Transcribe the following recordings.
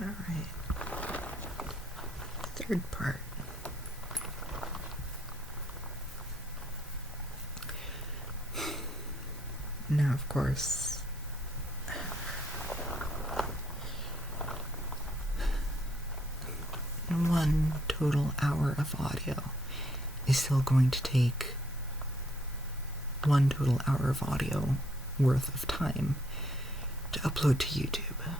Alright. Third part. Now, of course, one total hour of audio is still going to take one total hour of audio worth of time to upload to YouTube.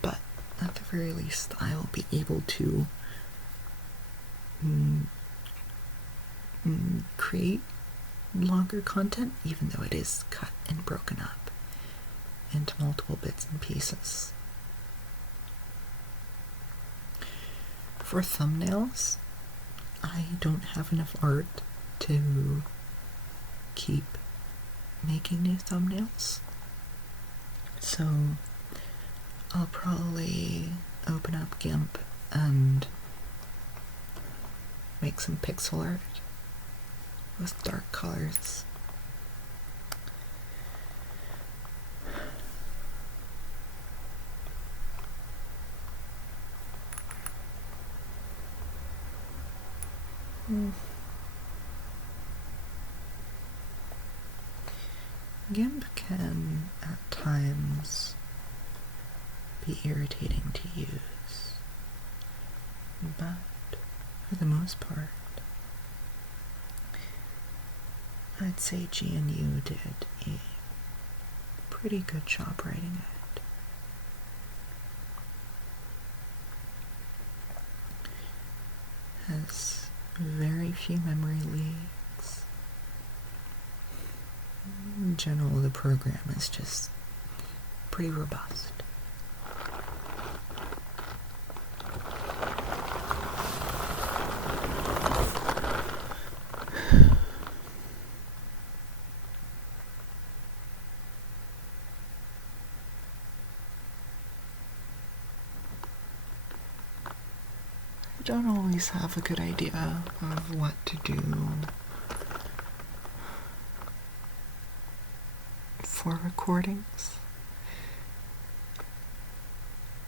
But at the very least, I'll be able to create longer content, even though it is cut and broken up into multiple bits and pieces. For thumbnails, I don't have enough art to keep making new thumbnails, so I'll probably open up GIMP and make some pixel art with dark colors. GIMP can, at times, be irritating to use, but for the most part, I'd say GNU did a pretty good job writing it. Has very few memory leaks. In general, the program is just pretty robust. I don't always have a good idea of what to do for recordings.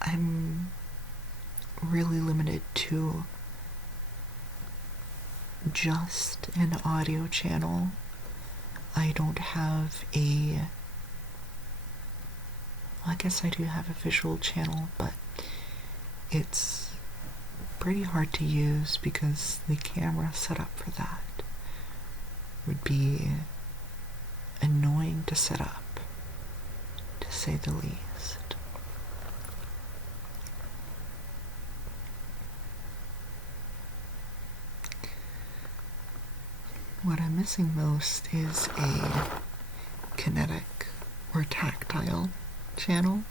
I'm really limited to just an audio channel. I don't have I guess I do have a visual channel, but it's pretty hard to use because the camera set up for that would be annoying to set up, to say the least. What I'm missing most is a kinetic or tactile channel.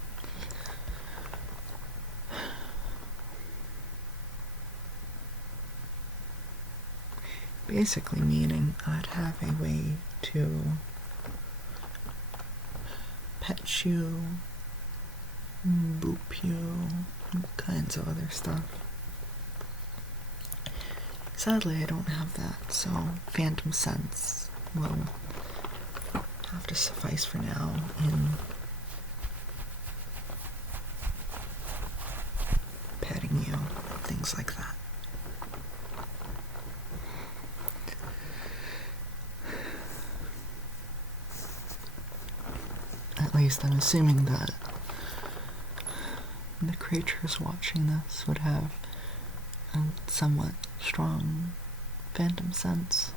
Basically meaning I'd have a way to pet you, boop you, all kinds of other stuff. Sadly, I don't have that, so Phantom Sense will have to suffice for now in petting you, things like that. At least I'm assuming that the creatures watching this would have a somewhat strong phantom sense.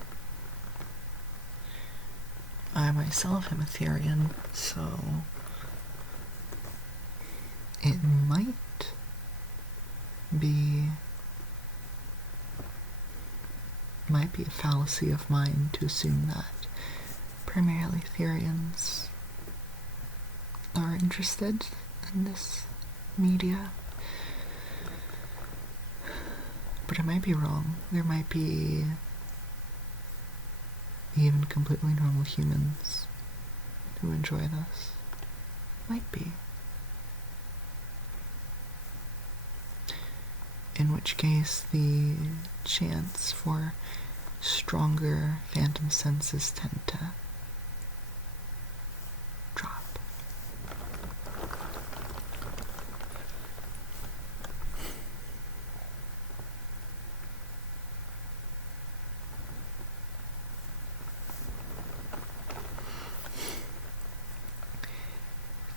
I myself am a therian, so it might be a fallacy of mine to assume that primarily therians are interested in this media. But I might be wrong. There might be even completely normal humans who enjoy this. Might be. In which case, the chance for stronger phantom senses tend to drop.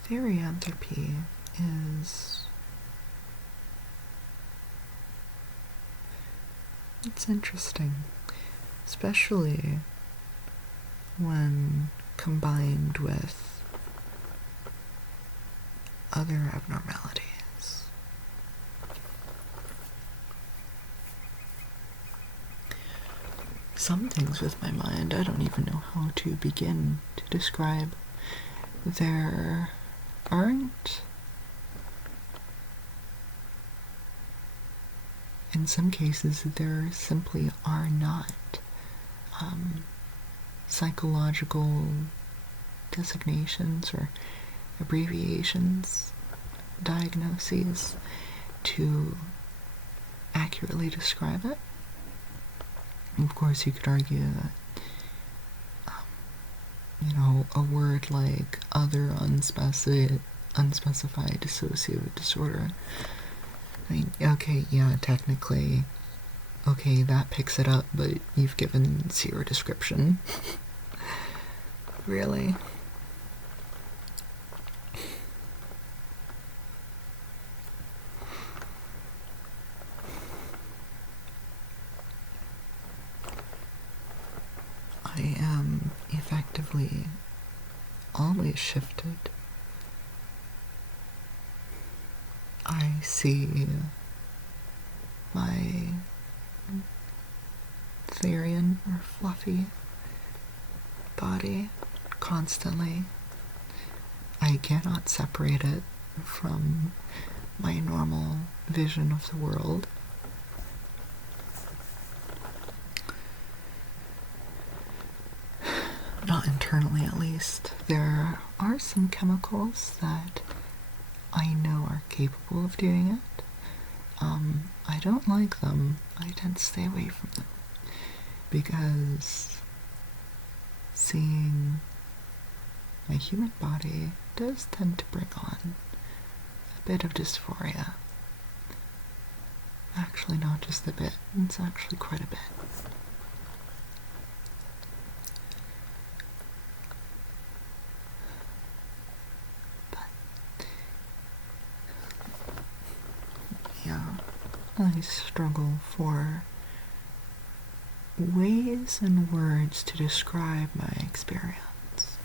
therianthropy is... it's interesting, especially when combined with other abnormalities. Some things with my mind, I don't even know how to begin to describe. There aren't... in some cases, there simply are not psychological designations or abbreviations, diagnoses to accurately describe it. Of course, you could argue that, a word like other unspecified dissociative disorder, I mean, okay, yeah, technically, okay, that picks it up, but you've given zero description. Really? I am effectively always shifted. I see my therian, or fluffy, body constantly. I cannot separate it from my normal vision of the world. Not internally, at least. There are some chemicals that I know are capable of doing it. I don't like them. I tend to stay away from them because seeing my human body does tend to bring on a bit of dysphoria. Actually, not just a bit, it's actually quite a bit. I struggle for ways and words to describe my experience.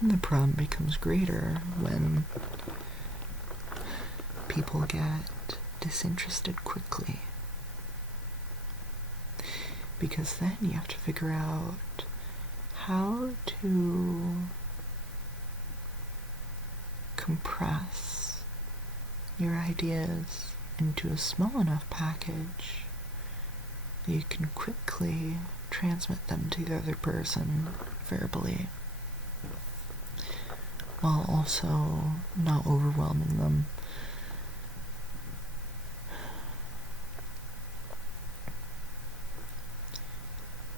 And the problem becomes greater when people get disinterested quickly. Because then you have to figure out how to compress your ideas into a small enough package that you can quickly transmit them to the other person verbally, while also not overwhelming them.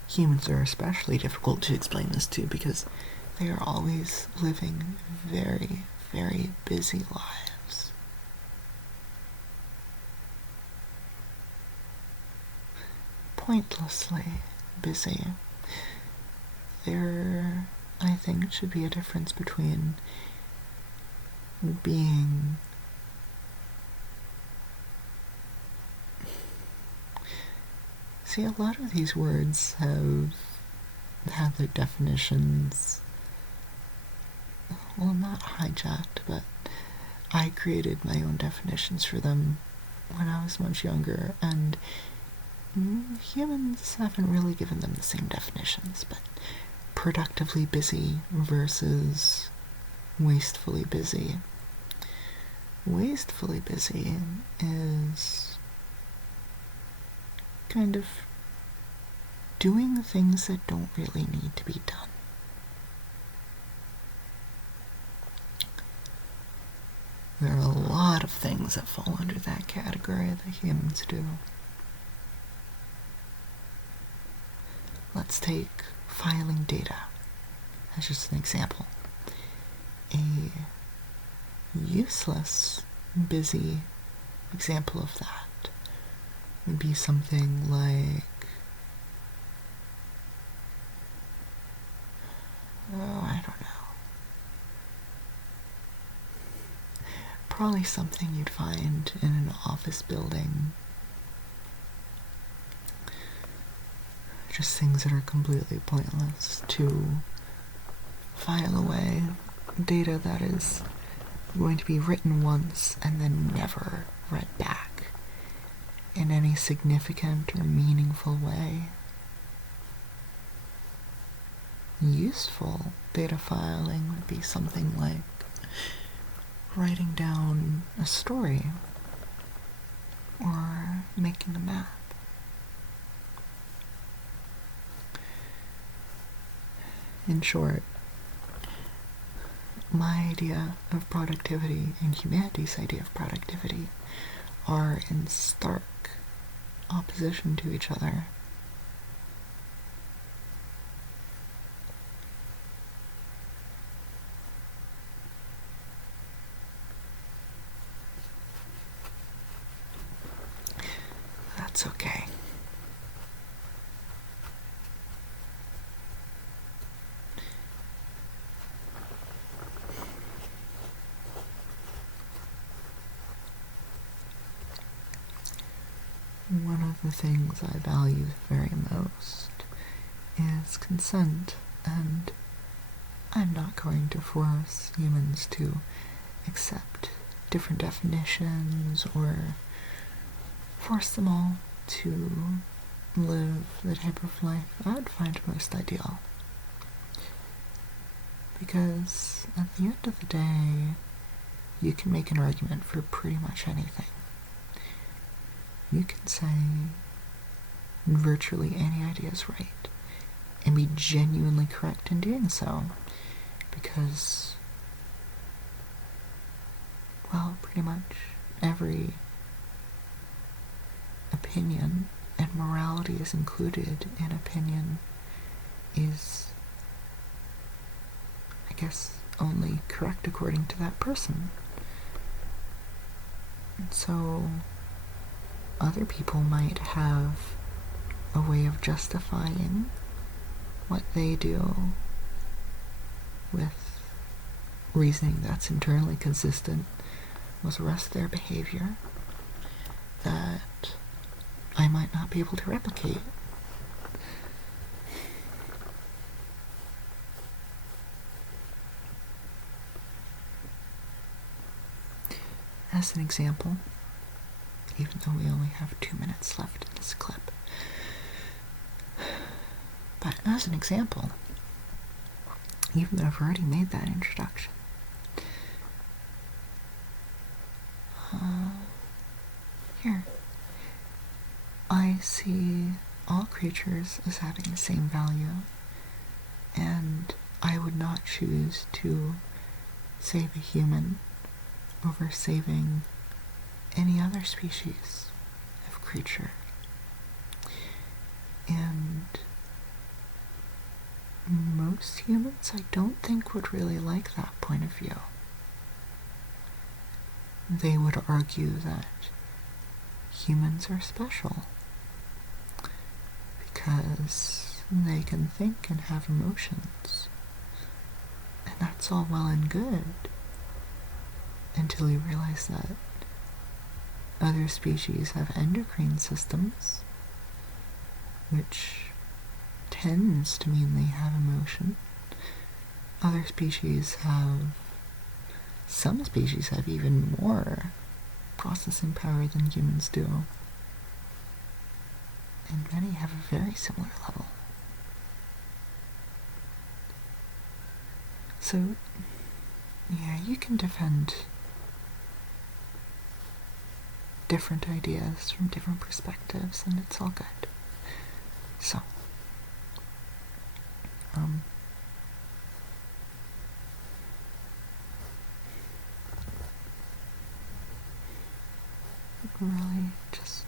Humans are especially difficult to explain this to because they are always living very, very busy lives. Pointlessly busy. There, I think, should be a difference between being see, a lot of these words have had their definitions, well, not hijacked, but I created my own definitions for them when I was much younger, and humans haven't really given them the same definitions, but productively busy versus wastefully busy. Wastefully busy is kind of doing things that don't really need to be done. There are a lot of things that fall under that category that humans do. Let's take filing data as just an example. A useless, busy example of that would be something like, I don't know. probably something you'd find in an office building. Just things that are completely pointless to file away. Data that is going to be written once and then never read back in any significant or meaningful way. Useful data filing would be something like writing down a story or making a map. In short, my idea of productivity and humanity's idea of productivity are in stark opposition to each other. That's okay. One of the things I value very most is consent, and I'm not going to force humans to accept different definitions or force them all to live the type of life I'd find most ideal. Because at the end of the day, you can make an argument for pretty much anything. You can say virtually any idea is right and be genuinely correct in doing so, because, well, pretty much every opinion, and morality is included in opinion, is, I guess, only correct according to that person. And so other people might have a way of justifying what they do with reasoning that's internally consistent with the rest of their behavior that I might not be able to replicate. As an example, even though we only have 2 minutes left in this clip, but as an example, even though I've already made that introduction, here, I see all creatures as having the same value, and I would not choose to save a human over saving any other species of creature. And most humans, I don't think, would really like that point of view. They would argue that humans are special because they can think and have emotions. And that's all well and good until you realize that other species have endocrine systems, which tends to mean they have emotion. Other species have, some species have even more processing power than humans do. And many have a very similar level. So, yeah, you can defend different ideas from different perspectives, and it's all good. So, really just